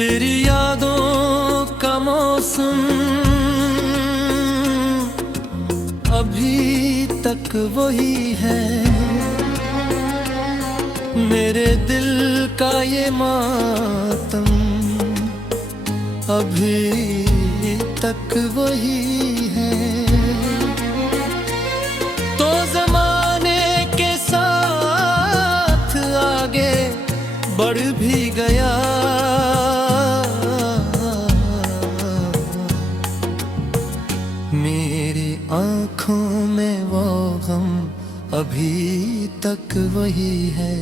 तेरी यादों का मौसम अभी तक वही है। मेरे दिल का ये मातम अभी तक वही है। तो ज़माने के साथ आगे बढ़ भी गया, मेरी आँखों में वो गम अभी तक वही है।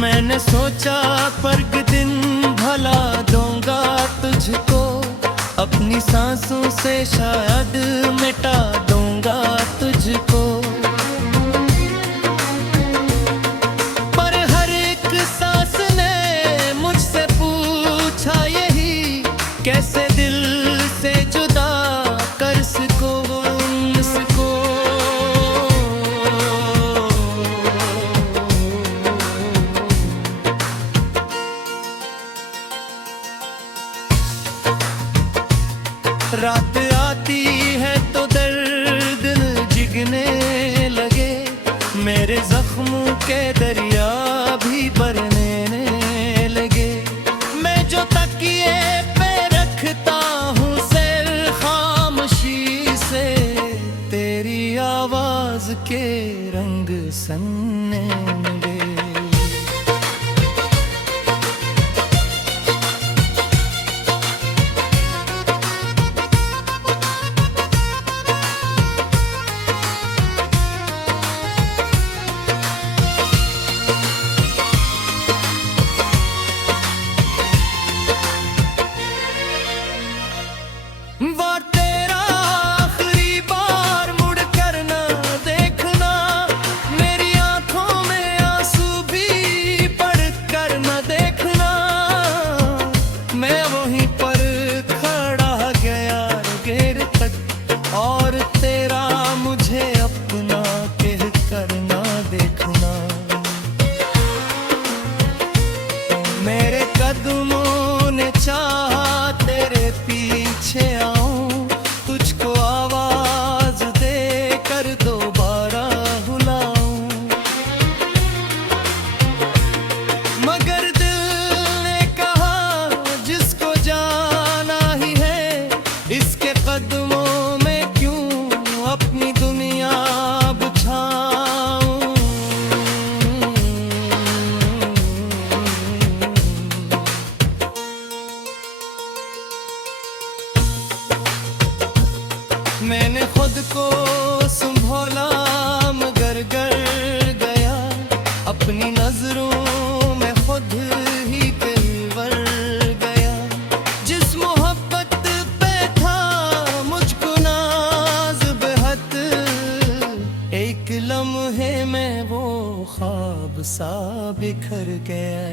मैंने सोचा पर दिन भला दूंगा तुझको, अपनी सांसों से शायद मिटा दूंगा तुझको। पर हर एक सांस ने मुझसे पूछा यही, कैसे दिल से जुदा कर सको इसको। रात आती है तो दर्द जिगने लगे, मेरे जख्मों के दरिया भी भरने लगे। मैं जो तकिए पे रखता हूँ सिर खामोशी से, तेरी आवाज के रंग सनने लगे। वो तेरा आखिरी बार मुड़ कर ना देखना, मेरी आंखों में आंसू भी पढ़ कर ना देखना। मैं वहीं पर खड़ा गया गिर तक, और तेरा मुझे अपना कह कर ना देखना। मेरे कदमों ने चाहा तेरे पीछे आऊं, तुझको आवाज दे कर दोबारा बुलाऊं। मगर दिल ने कहा जिसको जाना ही है, इसके कदमों में क्यों अपनी दुनिया बिछाऊं। मैंने खुद को संभाला मगर गर गया, अपनी नजरों में खुद ही कलवर गया। जिस मोहब्बत पे था मुझको नाज बेहद, एक लम्हे में वो ख्वाब सा बिखर गया।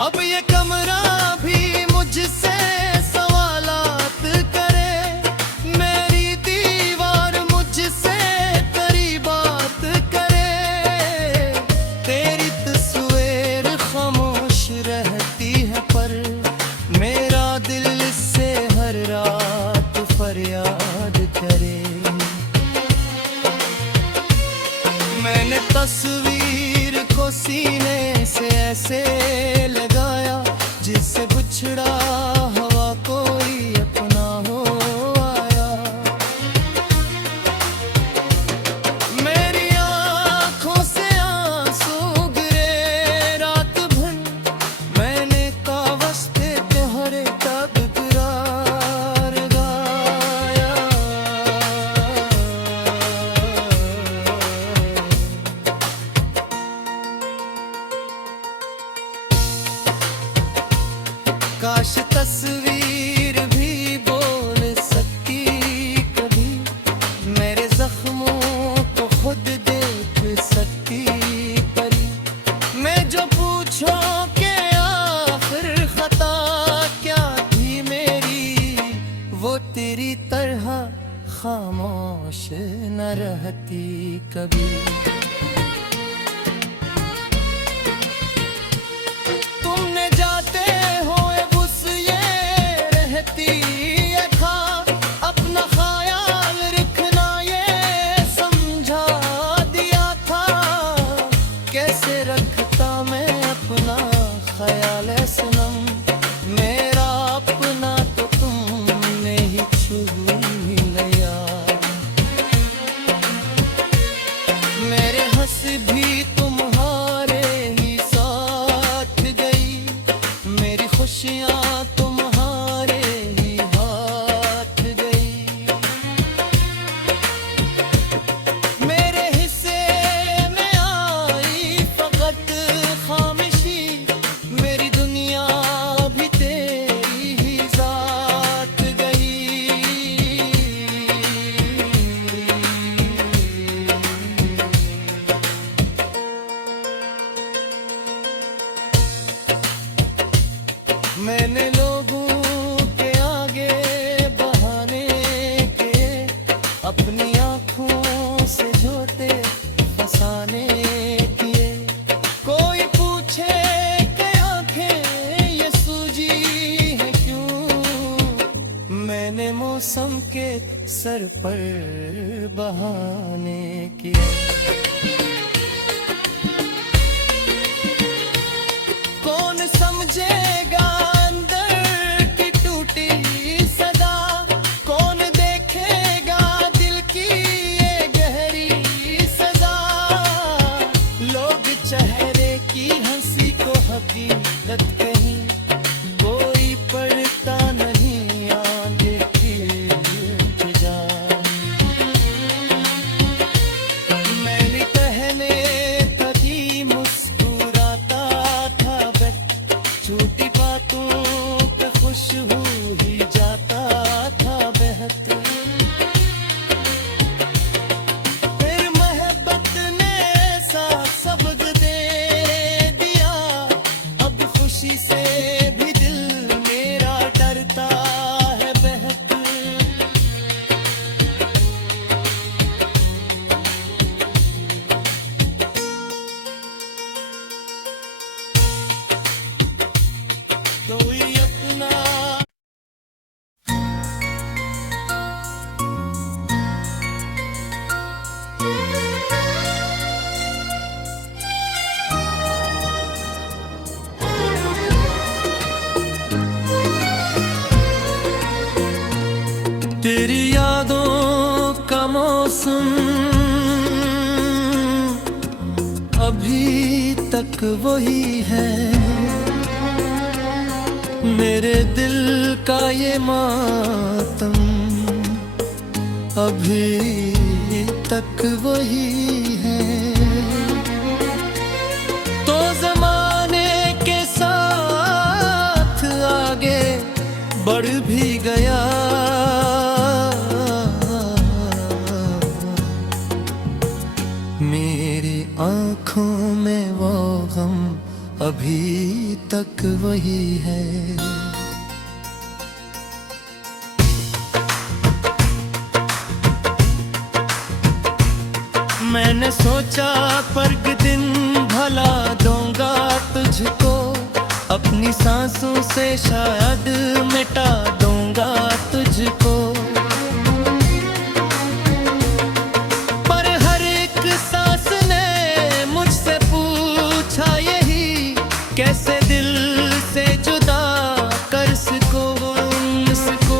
अब ये कमरा भी मुझसे सवालात करे, मेरी दीवार मुझसे तेरी बात करे। तेरी तस्वीर खामोश रहती है पर मेरा दिल इससे हर रात फरियाद करे। मैंने तस्वीर को सीने से ऐसे लगाया, जिससे बिछड़ा हवा कोई अपना हो आया। मेरी आँखों से आंसू गिरे रात भर, मैंने कावस्ते तुम्हारे तब करार गाया। काश तस्वीर भी बोल सकती कभी, मेरे जख्मों को खुद देख सकती परी। मैं जो पूछो कि आखिर खता क्या थी मेरी, वो तेरी खामोश न रहती कभी। तुमने जाते हुए बस ये रहती ये था, अपना ख्याल रखना ये समझा दिया था। कैसे रखता मैं अपना ख्याल है सनम, मेरा अपना तो तुमने ही छू लिया। मेरे हंस भी तुम्हारे ही साथ गई, मेरी खुशियाँ तुम्हारे ही हाथ गई। मेरे हिस्से में आई फकत खामोशी, मेरी दुनिया भी तेरी ही जात गई। मैंने लोगों के आगे बहाने किए, अपनी आँखों से झोंटे फसाने किए। कोई पूछे कि आँखें ये सूजी है क्यों, मैंने मौसम के सर पर बहाने किए। कौन समझेगा अंदर की टूटी सदा, कौन देखेगा दिल की ये गहरी सजा। लोग चेहरे की हंसी को हकीकत कहीं, कोई पढ़ता नहीं आगे की इल्तिजा। मैंने कहने कभी मुस्कुराता था व्यक्त, छोटी बातों पे खुश हो ही जाता था बेहद। फिर मोहब्बत ने ऐसा सबक दे दिया, अब खुशी से भी दिल मेरा डरता है बेहद। कोई अपना तेरी यादों का मौसम अभी तक वही है, मेरे दिल का ये मातम अभी तक वही है। तो जमाने के साथ आगे बढ़ भी गया, मेरी आँखों में वो गम अभी तक वही है। मैंने सोचा पर दिन भला दूंगा तुझको, अपनी सांसों से शायद मिटा दूंगा तुझको। पर हर एक सांस ने मुझसे पूछा यही, कैसे दिल से जुदा कर सको इसको।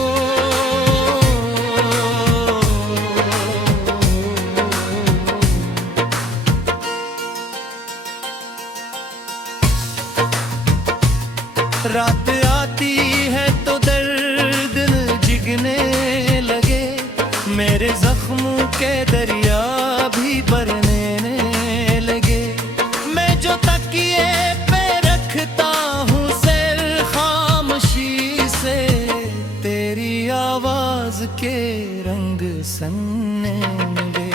रात आती है तो दर्द जिगने लगे, मेरे जख्मों के दरिया भी भरने लगे। मैं जो तकिए पे रखता हूँ सर खामोशी से, तेरी आवाज के रंग सन्ने मिले।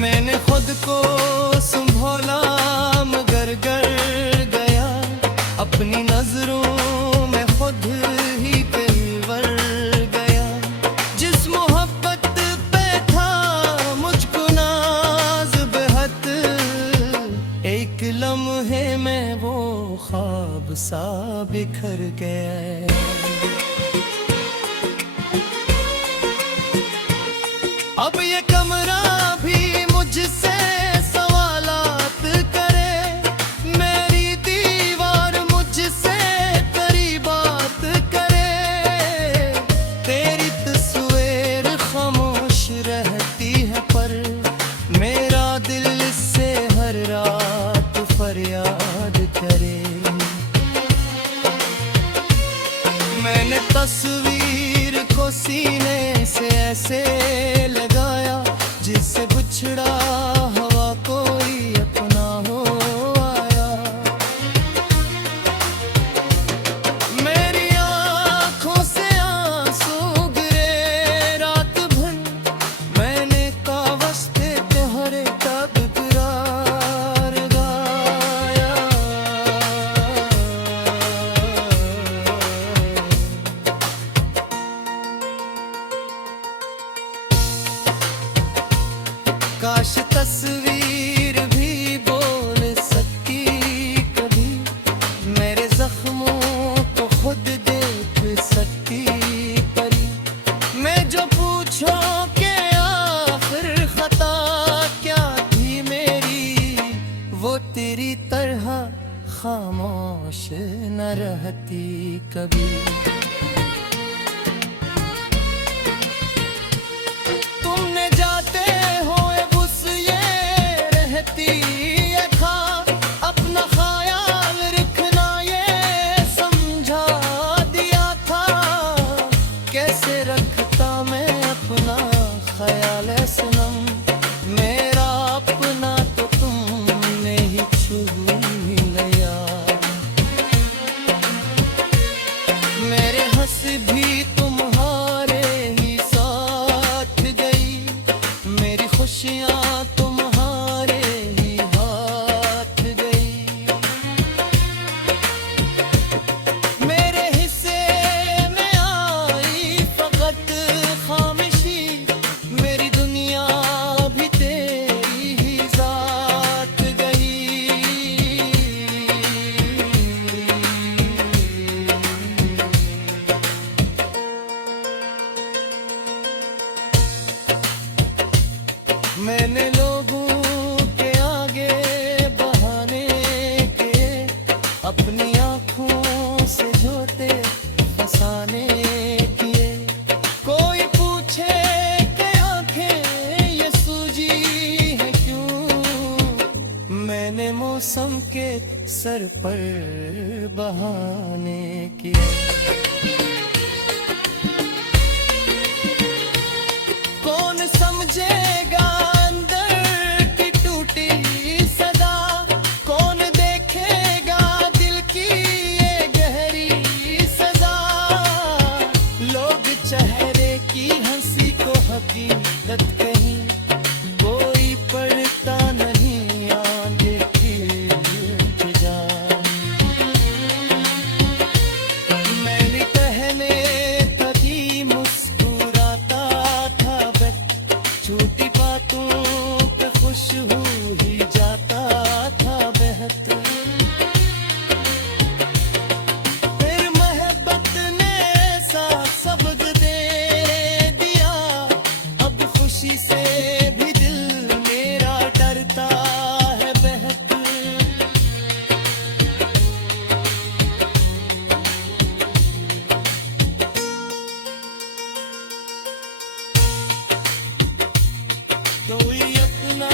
मैंने खुद को संभोला मगर गर गया, अपनी नजरों में खुद ही दिलवर गया। जिस मोहब्बत पे था मुझको नाज बेहद, एक लम्हे में वो ख्वाब सा बिखर गया। अब ये कमरा भी मुझसे सवालात करे, मेरी दीवार मुझसे तेरी बात करे। तेरी तस्वीर खामोश रहती है पर मेरा दिल इससे हर रात फरियाद करे। मैंने तस्वीर को सीने से ऐसे लगाया जिससे बिछड़ा हवा कोई अपना हो आया। मेरी आंखों से आंसू गिरे रात भर, मैंने कावस्ते तुम्हारे तब करार गाया। काश तस्वीर भी बोल सकती कभी, मेरे जख्मों को खुद देख सकती परी। मैं जो पूछो कि आखिर खता क्या थी मेरी, वो तेरी तरह खामोश न रहती कभी। तुमने जाते अपना ख्याल रखना ये समझा दिया था। कैसे रखता मैं अपना ख्याल है सनम, मेरा अपना तो तुमने ही छू लिया। मेरे हंस भी तुम्हारे ही साथ गई, मेरी खुशियाँ मैंने लोगों के आगे बहाने किए, अपनी आँखों से झोंटे फसाने किए। कोई पूछे कि आँखें ये सूजी है क्यों, मैंने मौसम के सर पर बहाने किए। कौन समझेगा हकीकत कहीं कोई पढ़ता नहीं आगे की इंतजा। मैंने कहने थकी मुस्कुराता था बट, छोटी बातों पे खुश हो ही जाता था बेहद। फिर मोहब्बत ने ऐसा सबक दे दिया, खुशी से भी दिल मेरा डरता है बेहद। कोई अपना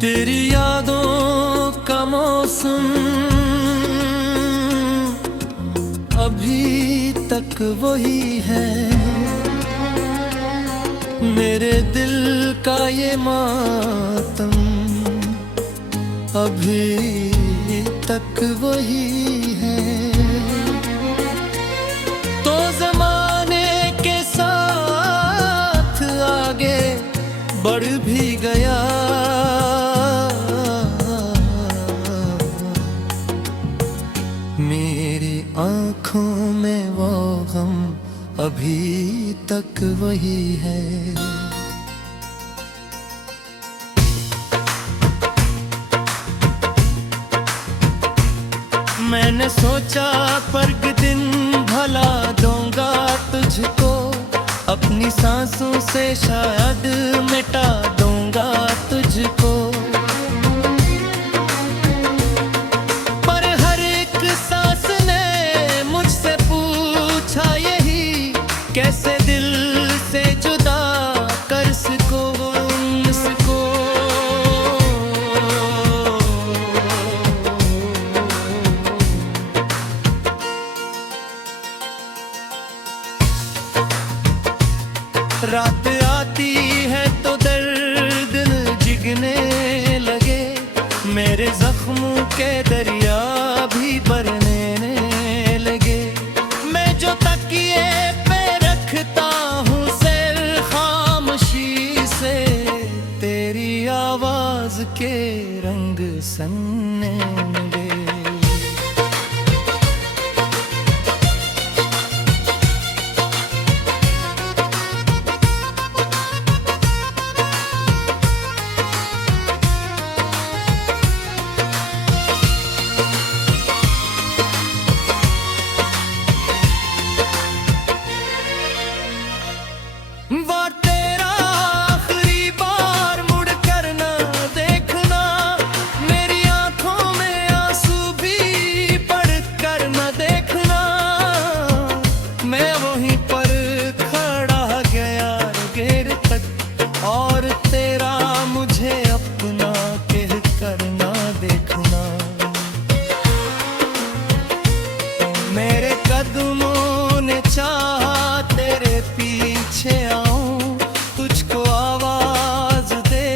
तेरी यादों का मौसम अभी तक वही है, मेरे दिल का ये मातम अभी तक वही है। तो ज़माने के साथ आगे बढ़ भी गया, मेरी आँखों में वो गम अभी तक वही है। मैंने सोचा पर दिन भला दूंगा तुझको, अपनी सांसों से शायद मिटा दूंगा तुझको। पर हर एक सांस ने मुझसे पूछा यही, कैसे दिल से जुदा कर सको इसको। रात आती है तो दर्द जिगने लगे, मेरे जख्मों के दरिया भी भरने लगे। मैं जो तकिए पे रखता हूँ सिर खामोशी से, तेरी आवाज के रंग सनने लगे। वो तेरा आखिरी बार मुड़ कर ना देखना, मेरी आंखों में आंसू भी पढ़ कर ना देखना। मैं वहीं पर खड़ा गया गिर तक, और तेरा मुझे अपना कह कर ना देखना। मेरे कदमों ने चाहा तेरे पीछे आऊं, तुझको आवाज दे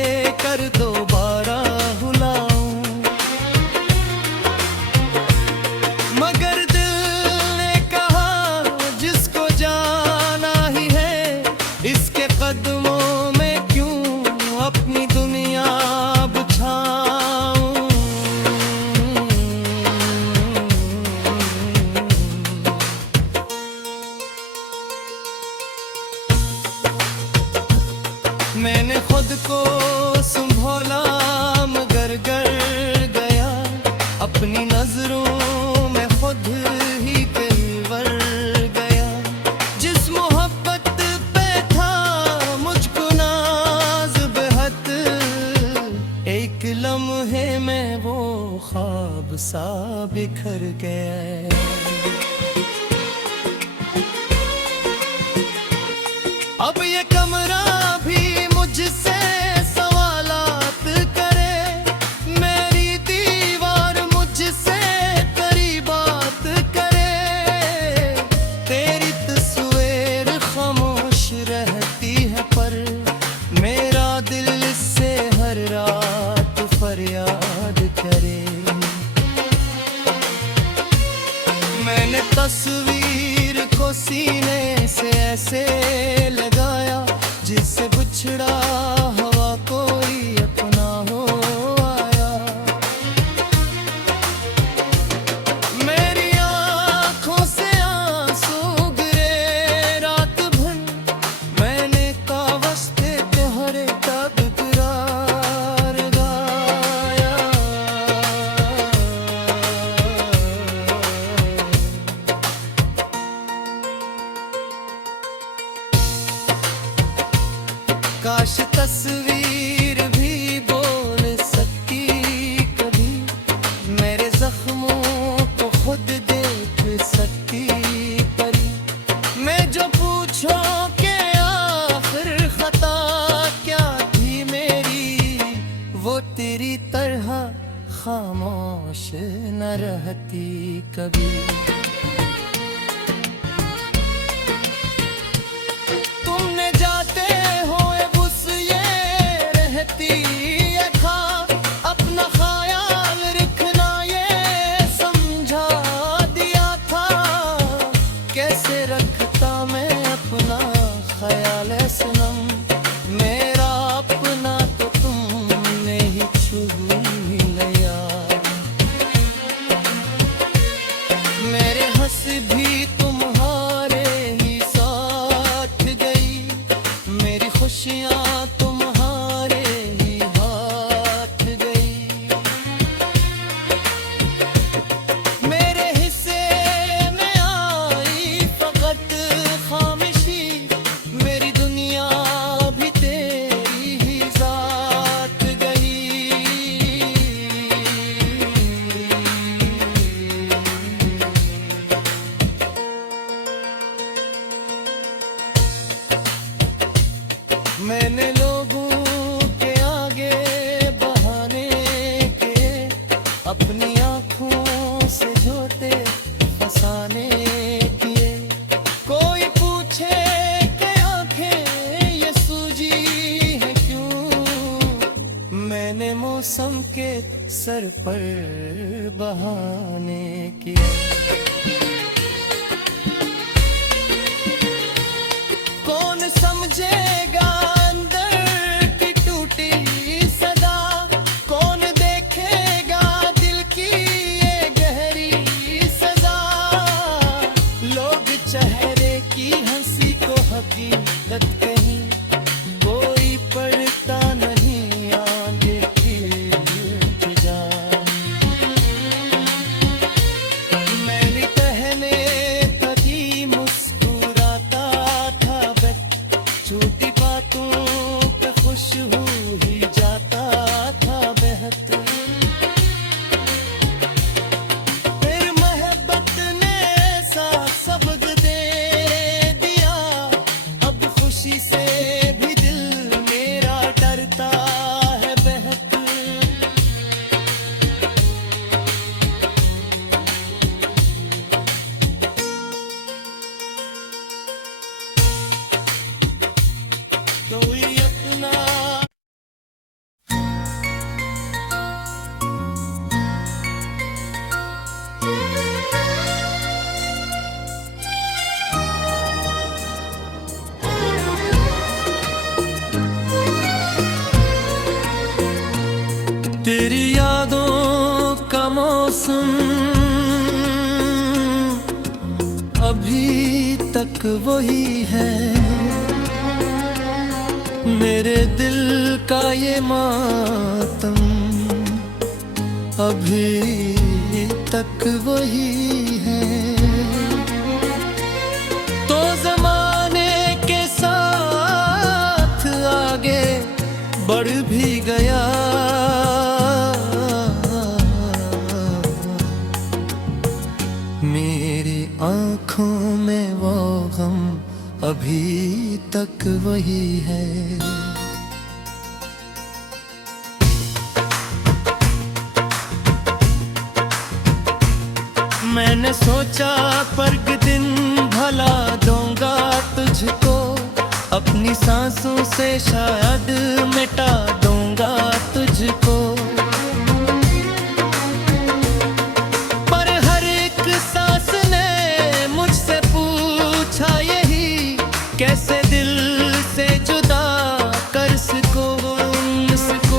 कर दोबारा बुलाऊं। मगर दिल ने कहा जिसको जाना ही है, इसके कदमों में क्यों अपनी दुनिया बिछाऊं। मैंने खुद को संभाला मगर गर गया, अपनी नजरों में खुद ही कलवर गया। जिस मोहब्बत पे था मुझको नाज बेहद, एक लम्हे में वो ख्वाब सा बिखर गया। अब ये कमरा भी मुझसे सवालात करे, मेरी दीवार मुझसे करीब बात करे। तेरी तस्वीर खामोश रहती है पर मेरा दिल इससे हर रात फरियाद करे। मैंने तस्वीर को सीने से ऐसे लगाया, जिससे बिछड़ा हवा कोई अपना हो आया। मेरी आँखों से आंसू गिरे रात भर, मैंने कावस्ते तुम्हारे तब करार गाया। काश तस्वीर भी बोल सकती कभी, मेरे जख्मों को खुद देख सकती परी। मैं जो पूछो कि आखिर खता क्या थी मेरी, वो तेरी तरह खामोश न रहती कभी। तुमने जाते हो मौसम के सर पर बहाने किए। कौन समझेगा अंदर की टूटी सदा, कौन देखेगा दिल की ये गहरी सजा। लोग चेहरे की हंसी को हकीकत कहीं, कोई पढ़ता नहीं आगे की इल्तिजा। मैंने कहने कभी मुस्कुराता था बट, छोटी बातों पे खुश हो ही जाता था बेहद। फिर मोहब्बत ने ऐसा सबक दे दिया, अब खुशी से भी दिल मेरा डरता है बेहद। कोई अपना तेरी यादों का मौसम अभी तक वही है। मेरे दिल का ये मातम अभी तक वही है। तो जमाने के साथ आगे बढ़ भी गया, मेरी आँखों में वो गम अभी तक वही है। मैंने सोचा पर दिन भला दूंगा तुझको, अपनी सांसों से शायद मिटा दूंगा तुझको। पर हर एक सांस ने मुझसे पूछा यही, कैसे दिल से जुदा कर सको मुझको।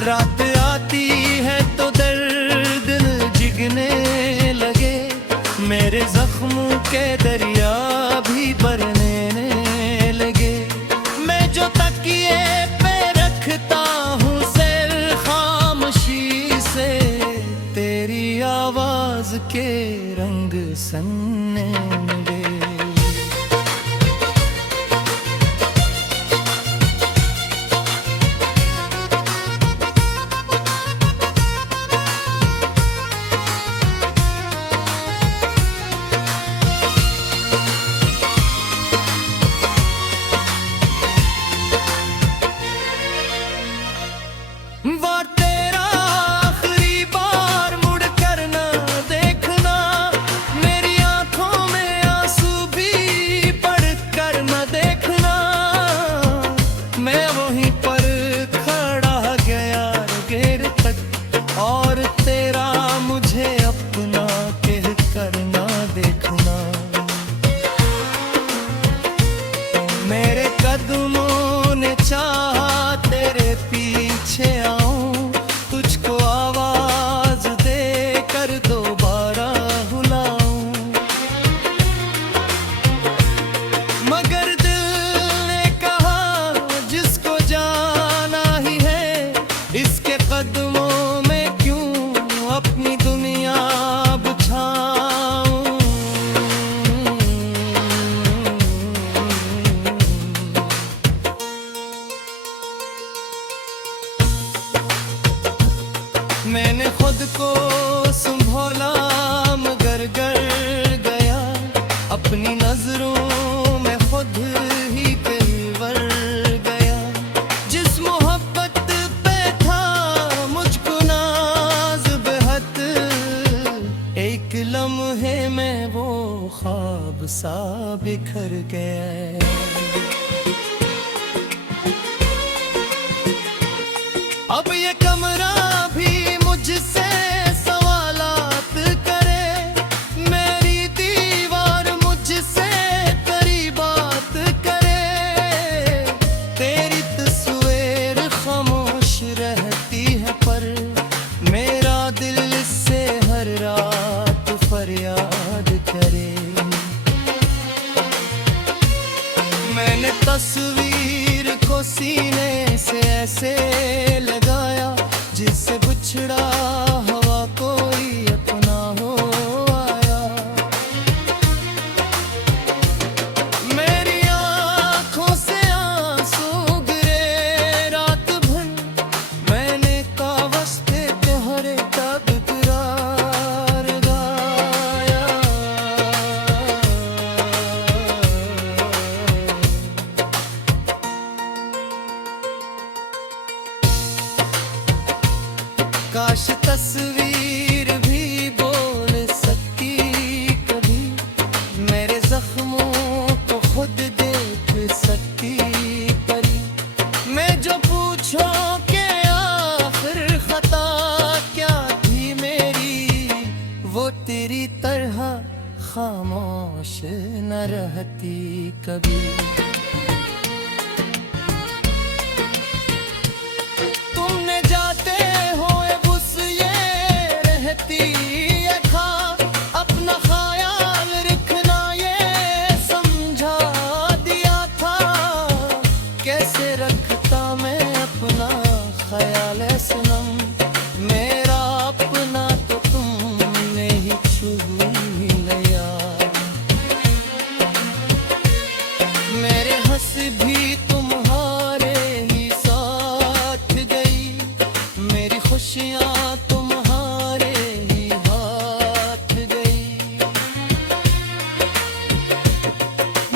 रात आती है तो दर्द जिगने लगे, मेरे जख्मों के दरिया भी भरने लगे। मैं जो तकिए पे रखता हूँ सिर खामोशी से, तेरी आवाज के रंग सन्ने मिले। वो तेरा आखिरी बार मुड़ कर ना देखना, मेरी आंखों में आंसू भी पढ़ कर ना देखना। मैं वहीं पर खड़ा गया गिर तक, और तेरा मुझे अपना कह कर ना देखना। मेरे कदमों ने चाहा तेरे पीछे आऊं, तुझको आवाज दे कर दोबारा बुलाऊं। मगर दिल ने कहा जिसको जाना ही है, इसके कदमों में क्यों अपनी दुनिया बिछाऊं। मैंने खुद को संभाला मगर गर गया, अपनी नजरों में खुद ही पिलवर गया। जिस मोहब्बत पे था मुझको नाज बेहद, ख्वाब सा बिखर गया। अब ये कमरा भी मुझसे सवालात करे, मेरी दीवार मुझसे करीब बात करे। तेरी तस्वीर खामोश रहती है पर मेरा दिल इससे हर रात फरियाद करे। मैंने तस्वीर को सीने से ऐसे लगाया जिससे बिछड़ा हवा कोई अपना हो आया। मेरी आंखों से आंसू गिरे रात भर, मैंने कावस्ते तुम्हारे तब करार गाया। काश तस्वीर भी बोल सकती कभी, मेरे जख्मों को खुद देख सकती परी। मैं जो पूछूं कि आखिर खता क्या थी मेरी, वो तेरी तरह खामोश न रहती कभी। तुमने जाते अपना ख्याल रखना ये समझा दिया था। कैसे रखता मैं अपना ख्याल है सनम, मेरा अपना तो तुमने ही छू लिया। मेरे हंस भी तुम्हारे ही साथ गई, मेरी खुशियाँ तुम्हारे ही हाथ गई।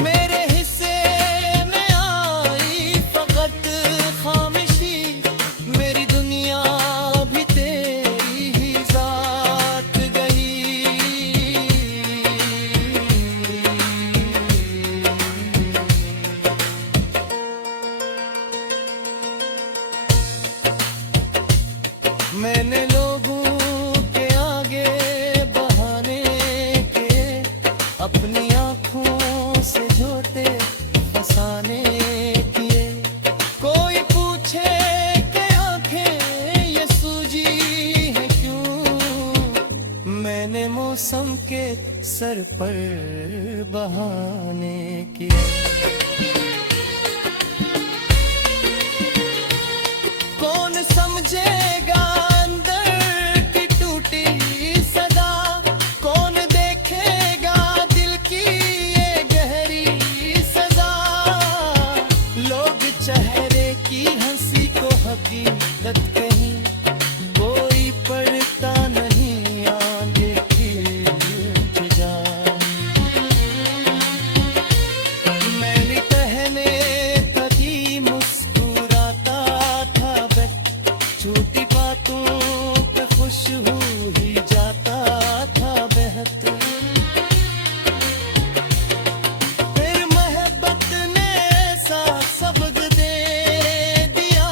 मेरे हिस्से में आई फकत खामोशी, मेरी दुनिया भी तेरी ही जात गई। मैंने लोगों के आगे बहाने किए, अपनी आँखों से झोंटे फसाने किए। कोई पूछे कि आँखें ये सूजी है क्यों, मैंने मौसम के सर पर बहाने किए। कौन समझेगा अंदर की टूटी सदा, कौन देखेगा दिल की ये गहरी सजा। लोग चेहरे की हंसी को हकीकत कहीं, कोई पढ़ता नहीं आगे की इंतजा। मैंने कहने कभी मुस्कुराता था, झूठी बातों पे खुश हो ही जाता था बेहद। फिर मोहब्बत ने ऐसा सबक दे दिया,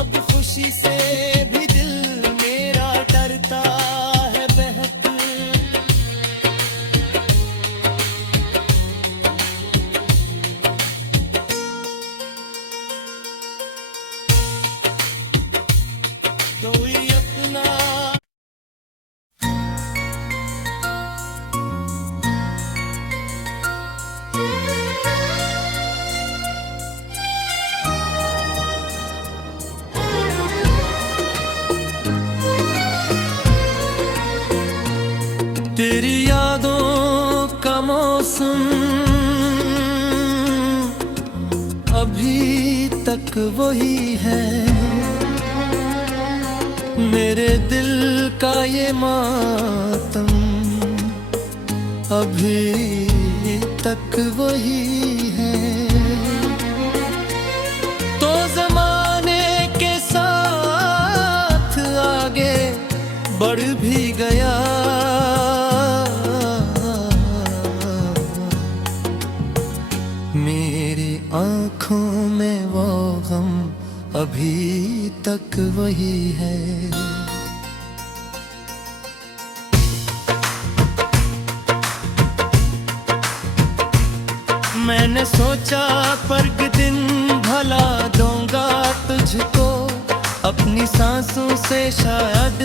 अब खुशी से भी दिल मेरा डरता है बेहद। कोई अपना तेरी यादों का मौसम अभी तक वही है, मेरे दिल का ये मातम अभी तक वही है। तो जमाने के साथ आगे बढ़ भी गया, अभी तक वही है। मैंने सोचा पर दिन भला दूंगा तुझको, अपनी सांसों से शायद